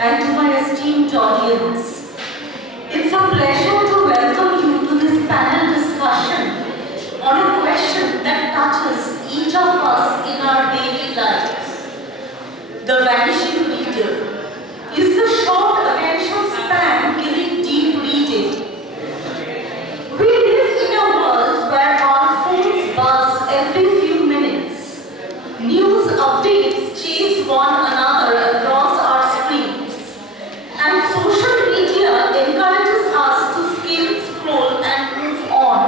and to my esteemed audience. It's a pleasure to welcome you to this panel discussion on a question that touches each of us in our daily lives. The vanishing reader. Is the short attention span killing deep reading? We live in a world where our phones buzz every few minutes. News updates chase one another across our screens. And social media encourages us to skim, scroll and move on.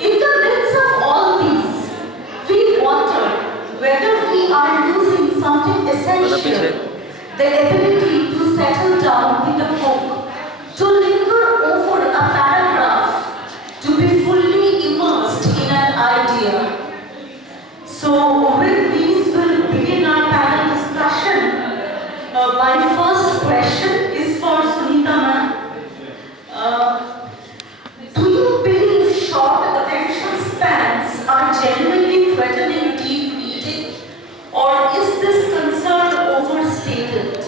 In the midst of all these, we wonder whether we are losing something essential. The ability to settle down with a book, to linger over a paragraph, to be fully immersed in an idea. So with these, we'll begin our panel discussion. My first question is for Sunita ma'am. Do you believe short attention spans are genuinely threatening deep reading, or is this concern overstated?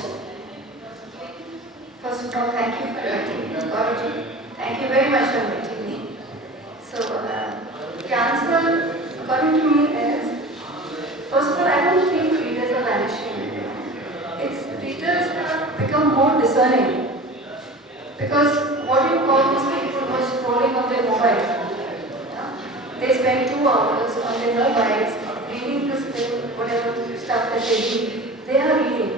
First of all, thank you for inviting me. Bharati. Thank you very much for inviting me. So, the answer, according to me, is first of all, I don't think readers are vanishing. It's readers have become more discerning. Because what you call these people who are scrolling on their mobile, they spend 2 hours on their mobiles reading this thing, whatever stuff that they read, they are reading.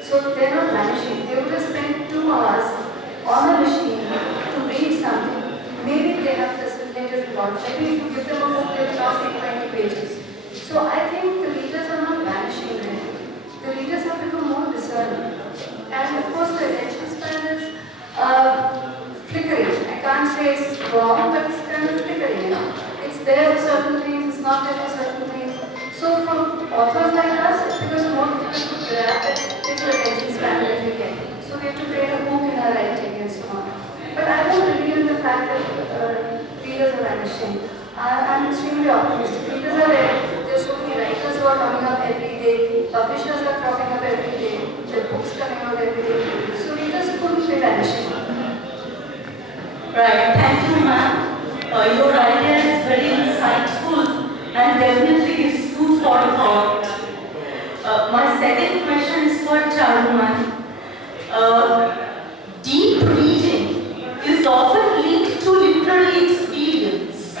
So they are not vanishing. They would have spent 2 hours on a machine to read something. Maybe they have disseminated thoughts. Maybe if you give them a book, they will not read 20 pages. So I think the readers are not vanishing. The readers have become more discerning. And of course the attention span is flickering. I can't say it's wrong, but it's kind of flickering. It's there for certain things, it's not there for certain things. So for authors like us, it becomes more difficult to grab that little attention span that we get. So we have to create a hook in our writing and so on. But I don't believe in the fact that readers are vanishing. I'm extremely optimistic. Readers are there. There are so many writers who are coming up every day. Publishers are cropping up every day. There are books coming out every day. So readers couldn't be vanishing. Right. Thank you, ma'am. Your idea is very insightful and definitely is food for thought. My second question is for Charu ma'am. Deep reading is often linked to literary experience,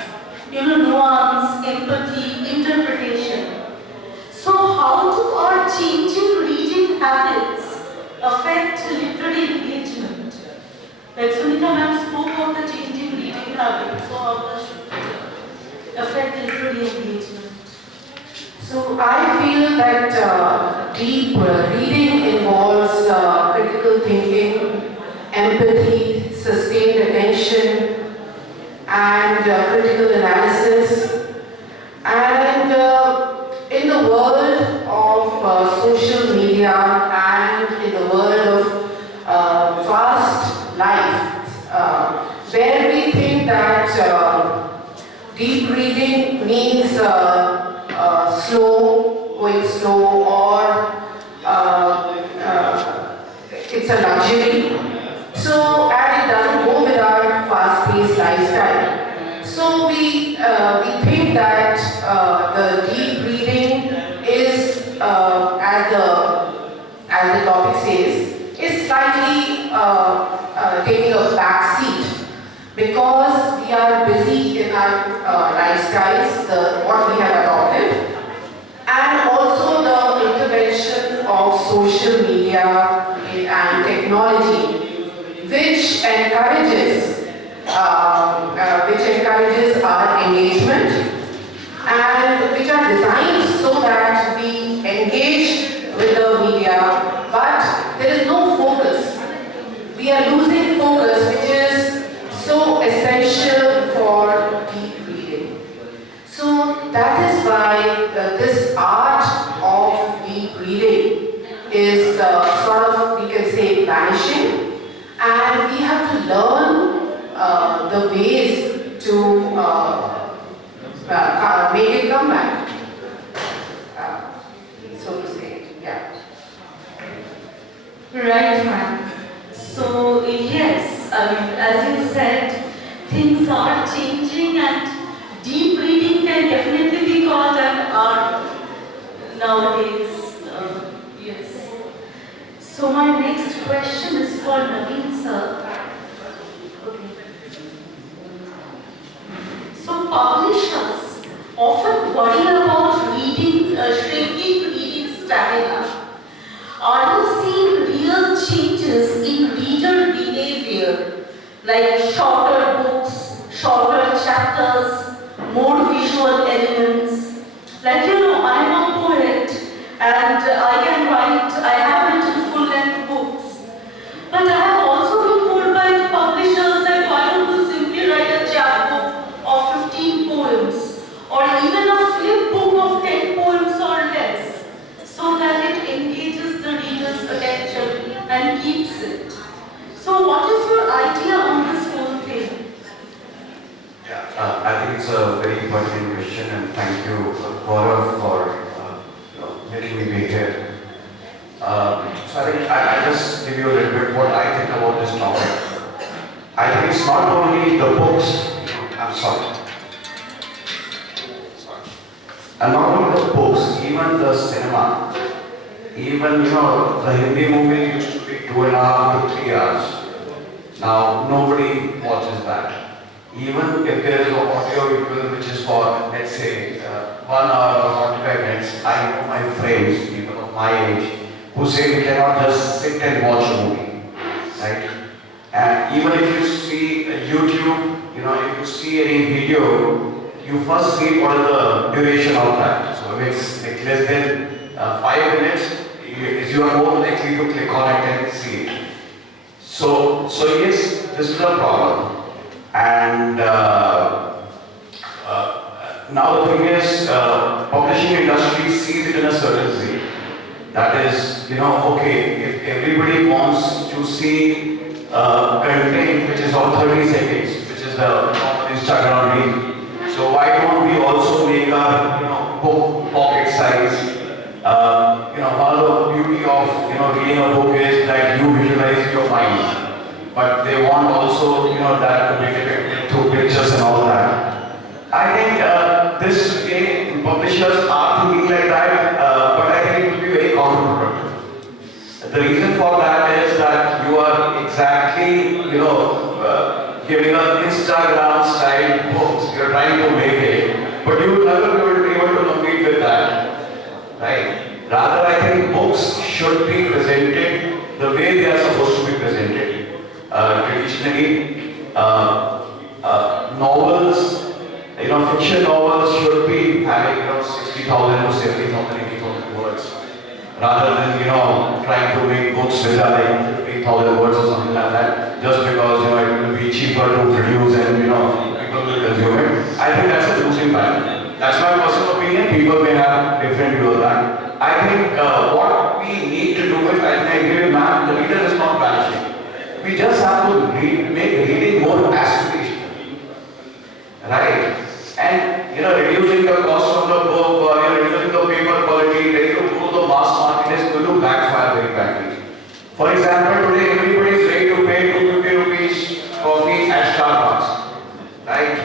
nuance, empathy, interpretation. So how do our changing reading habits affect literary engagement? Like Sunita ma'am spoke of the changing reading habits, so how does it affect literary engagement? So I feel that deep reading involves critical thinking, empathy, sustained attention, and critical analysis. And in the world of social media and in the world of fast life, where we think that deep reading means going slow, or it's a luxury. So, and it doesn't go with our fast-paced lifestyle. So we think that the deep reading is, as the topic says, is slightly taking a back seat, because we are busy in our lifestyles, what we have adopted, and also the intervention of social media and technology, which encourages our engagement, and which are designed so that we engage with the media, but there is no focus. We are losing focus, which is so essential for deep reading. So that is why this art of deep reading is sort of, we can say, vanishing, and we have to learn the ways to make it come back, so to say. Yeah. Right, ma'am. So, yes, I mean, as you said, things are changing and deep reading can definitely be called an art nowadays. Yes. So, my next question is for Naveen, sir. Okay. So, publishers often worry about shrinking reading stamina. Are you seeing real changes in reader behavior, like shorter books, shorter chapters, more visual elements? Like, I'm a poet and I have written full-length books. But I have also been told by publishers that why don't you simply write a chapbook of 15 poems or even a flip book of 10 poems or less, so that it engages the reader's attention and keeps it. So what is your idea on this whole thing? Yeah, I think it's a very important question, and thank you, Gaurav, for letting me be here. So I think I'll just give you a little bit what I think about this topic. I think it's not only the books, I'm sorry. And not only the books, even the cinema, even the Hindi movie used to be 2.5 to 3 hours. Now nobody watches that. Even if there is an audio visual which is for, let's say, 1 hour or 45 minutes, I know my friends, people of my age, who say we cannot just sit and watch a movie, right? And even if you see YouTube, if you see any video, you first see what is the duration of that. So if it's like less than 5 minutes, you are more likely to click on it and see it. So yes, this is a problem. And now the thing is, publishing industry sees it in a certain way. That is, okay, if everybody wants to see content which is on 30 seconds, which is the Instagram reel, so why don't we also make our book pocket size? One of the beauty of reading a book is that you visualize your mind, but they want also that to be depicted through pictures and all that. I think this way publishers are thinking like that, but I think it will be very counterproductive. The reason for that is that you are exactly giving an Instagram style books. You're trying to make it, but you will never be able to compete with that, right? Rather, I think books should be presented the way they are supposed to be presented. Traditionally, novels, fiction novels should be having 60,000 to 70,000, 80,000 words, rather than trying to make books which are like 15,000 words or something like that, just because it will be cheaper to produce and people will consume it. I think that's a losing battle. That's my personal opinion. People may have different view of that. I think what we need to do is, I think I agree with ma'am, the reader is not vanishing. We just have to make reading more aspirational, right? And reducing the cost of the book or reducing the paper quality, ready to go to the mass market is going to backfire very badly. For example, today everybody is ready to pay 250 rupees coffee at Starbucks, right?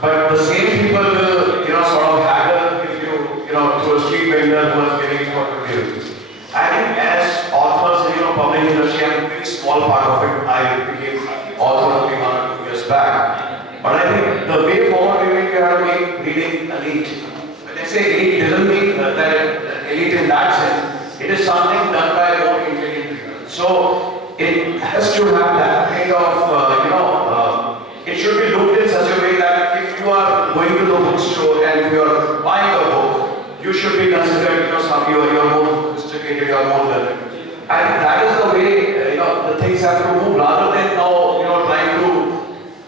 But the same people will, sort of haggle if you, to a street vendor who is giving for 50 rupees. I think as authors, public industry, I'm a very small part of it. I became author only 1 or 2 years back. But I think the way forward, we have to make reading elite. When I say elite, it doesn't mean that elite in that sense. It is something done by more intelligent people. So it has to have that kind of, it should be looked in such a way that if you are going to the bookstore and if you are buying a book, you should be considered, you are more sophisticated, you are more learned. I think that is the way, the things have to move rather than now, trying to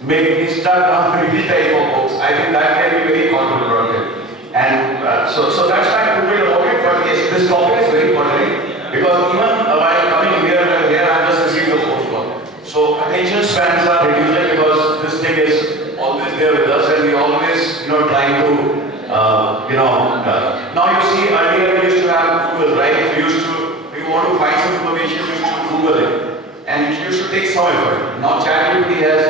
make Instagram really type of books. I think that can be very counterproductive. And so that's my opinion about it. But yes, this topic is very important because even while coming here I just received the phone call. So attention spans are reducing because this thing is always there with us and we always, trying to, now you see earlier we used to have Google, right? We want to find some some effort. Now ChatGPT has,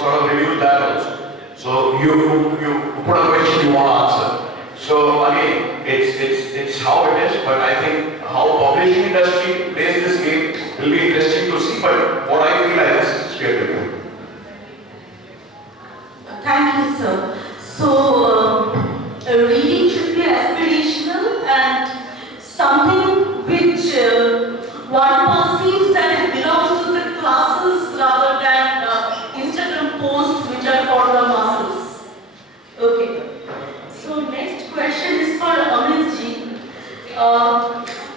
sort of reviewed that also. So you put a question you want to answer. So again, it's how it is, but I think how publishing industry plays this game will be interesting to see. But what I feel like is straight away. Thank you, sir. So, reading should be aspirational and something which one perceives that it belongs to the classes rather than Instagram posts which are for the masses. Okay. So, next question is for Amit ji.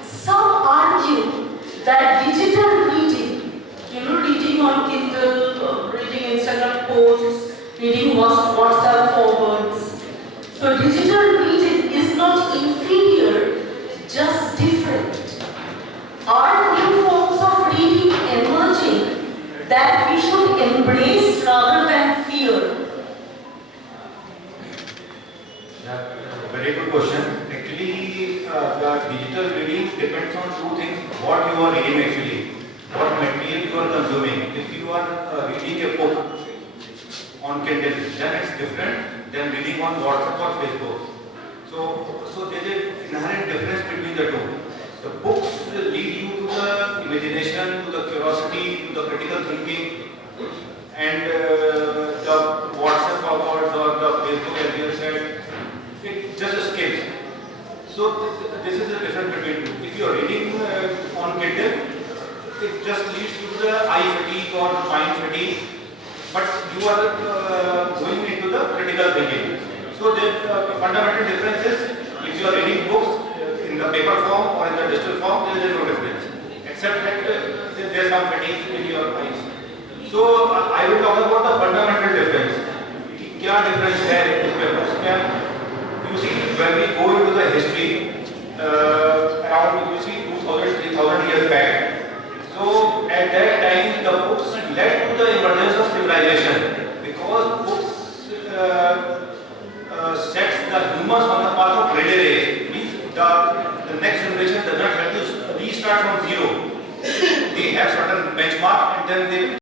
Some argue that digital reading, reading on Kindle, reading Instagram posts, reading WhatsApp forwards. So digital reading is not inferior, just different. Are new forms of reading emerging that we should embrace rather than fear? Very good question. Actually, the digital reading depends on two things. What you are reading actually, what material you are consuming. If you are reading a book on Kindle, then it's different than reading on WhatsApp or Facebook. So there is an inherent difference between the two. The books will lead you to the imagination, to the curiosity, to the critical thinking, and the WhatsApp forwards or the Facebook, as you said, it's just a skills. So this is the difference between two. If you are reading on Kindle, it just leads you to the eye fatigue or mind fatigue. But you are going into the critical thinking. So the fundamental difference is if you are reading books in the paper form or in the digital form, there is no difference. Except that there is some fatigue in your eyes. So I will talk about the fundamental difference. What difference है in papers? You see, when we go into the history, around 2000-3000 years back, so at that time the books led to the emergence of civilization because books sets the humans on the path of relay race. Means the next generation does not have to restart from zero. They have certain benchmark and then they